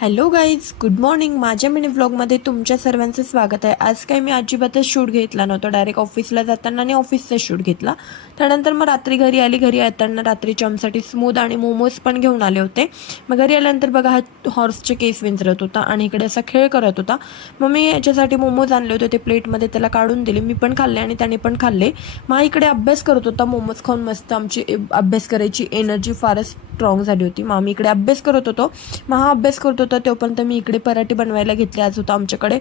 Hello guys, good morning. माझ्या mini व्लॉगमध्ये तुमच्या सर्वांचं स्वागत आहे. आज काय मी अजिबातच शूट घेतला नव्हता. डायरेक्ट ऑफिसला जाताना आणि ऑफिसचा शूट घेतला. त्यानंतर मग रात्री घरी आली. घरी येताना रात्रीच्या आमच्यासाठी स्मूद आणि मोमोज पण घेऊन आले होते. मग घरी आल्यानंतर बघा हा हॉर्सचे केस विंचरत होता आणि इकडे असा खेळ करत होता. मग मी याच्यासाठी मोमोज आणले होते. ते प्लेटमध्ये त्याला काढून दिले. मी पण खाल्ले आणि त्याने पण खाल्ले. मग इकडे अभ्यास करत होता. मोमोज खाऊन मस्त आमची अभ्यास करायची एनर्जी फारच स्ट्रॉंग झाली होती. मग आम्ही इकडे अभ्यास करत होतो. मग हा अभ्यास करत होता तोपर्यंत मी इकडे पराठे बनवायला घेतले. आज होता आमच्याकडे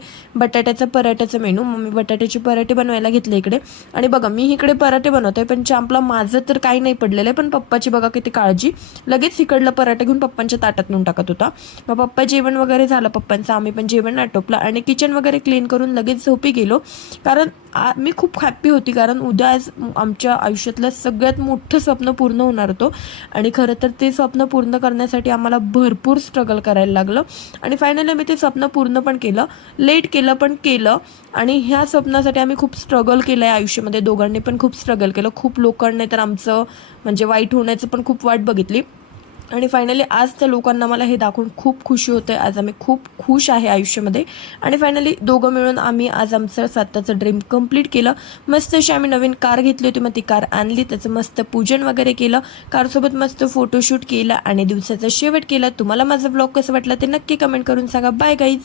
पराठ्याचा मेनू. मग मी बटाट्याची पराठे बनवायला घेतले इकडे. आणि बघा मी इकडे पराठे बनवतोय पण चांपला माझं तर काही नाही पडलेलं आहे, पण पप्पाची बघा किती काळजी. लगेच इकडलं पराठे घेऊन पप्पांच्या ताटात नेऊन टाकत होता. मग पप्पा जेवण वगैरे झालं पप्पांचं. आम्ही पण जेवण आटोपलं आणि किचन वगैरे क्लीन करून लगेच झोपी गेलो. कारण मी खूप हॅप्पी होती, कारण उद्या आज आमच्या आयुष्यातलं सगळ्यात मोठं स्वप्न पूर्ण होणार होतं. आणि खरं तर ते स्वप्न पूर्ण करण्यासाठी आम्हाला भरपूर स्ट्रगल करायला लागलं. आणि फायनली मी ते स्वप्न पूर्ण पण केलं. लेट केलं पण केलं. आणि ह्या स्वप्नासाठी आम्ही खूप स्ट्रगल केलं आहे आयुष्यामध्ये. दोघांनी पण खूप स्ट्रगल केलं. खूप लोकांनी तर आमचं म्हणजे वाईट होण्याचं पण खूप वाट बघितली. आणि फायनली आज त्या लोकांना मला हे दाखवून खूप खुशी होते. आज आम्ही खूप खुश आहे आयुष्यामध्ये. आणि फायनली दोघं मिळून आम्ही आज आमचं स्वतःचं ड्रीम कंप्लीट केलं. मस्त अशी आम्ही नवीन कार घेतली होती. मग ती कार आणली, त्याचं मस्त पूजन वगैरे केलं, कारसोबत मस्त फोटोशूट केलं आणि दिवसाचा शेवट केला. तुम्हाला माझा ब्लॉग कसं वाटला ते नक्की कमेंट करून सांगा. Bye guys.